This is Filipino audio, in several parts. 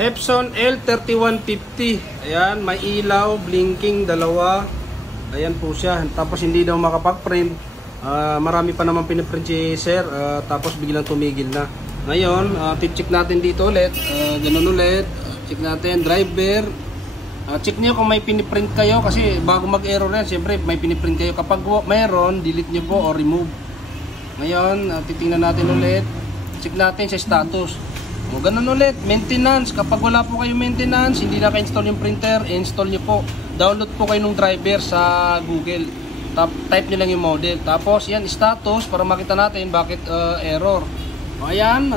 Epson L3150. Ayan, may ilaw, blinking, dalawa. Ayan po siya. Tapos hindi daw makapag-print. Marami pa naman piniprint si sir. Tapos biglang tumigil na. Ngayon, check natin dito ulit. Ganun ulit. Check natin, driver. Check niyo kung may piniprint kayo. Kasi bago mag-error yan, siyempre may piniprint kayo. Kapag mayroon, delete nyo po o remove. Ngayon, titingnan natin ulit. Check natin sa status. O, ganun ulit, maintenance. Kapag wala po kayo maintenance, hindi naka-install yung printer, install nyo po. Download po kayo ng driver sa Google. Type nyo lang yung model. Tapos, yan, status, para makita natin bakit error. O, ayan,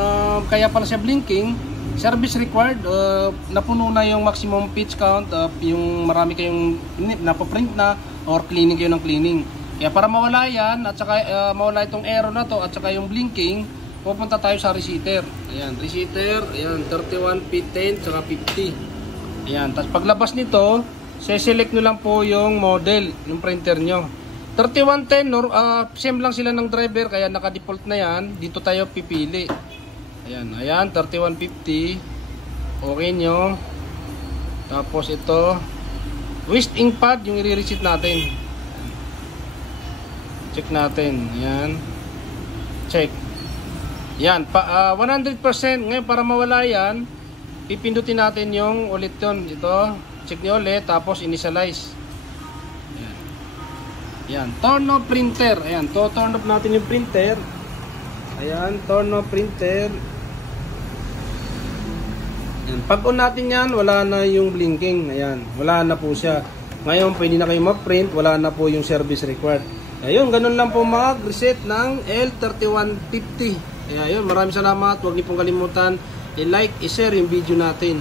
kaya pala siya blinking. Service required, napuno na yung maximum pitch count, yung marami kayong napaprint na, or cleaning kayo ng cleaning. Kaya para mawala yan, at saka mawala itong error na to, at saka yung blinking, pupunta tayo sa receiver. Ayan, receiver. Ayan, 31, 10, saka 50. Ayan, tapos paglabas nito, select nyo lang po yung model, yung printer nyo. 3110, same lang sila ng driver, kaya naka-default na yan. Dito tayo pipili. Ayan, ayan, 3150. Okay nyo. Tapos ito, waste ink pad, yung i-reset natin. Check natin. Ayan. Check. Yan, 100%. Ngayon, para mawala yan, pipindutin natin yung ulit yun. Ito, check nyo ulit, tapos initialize. Yan. Yan, turn off printer. Ayan, turn off natin yung printer. Ayan, turn off printer. Ayan, pag on natin yan, wala na yung blinking. Ayan, wala na po siya. Ngayon, pwede na kayo mag-print, wala na po yung service required. Ayun, ganun lang po mag-reset ng L3150. Kaya yun, maraming salamat. Huwag niyo pong kalimutan i-like, i-share yung video natin.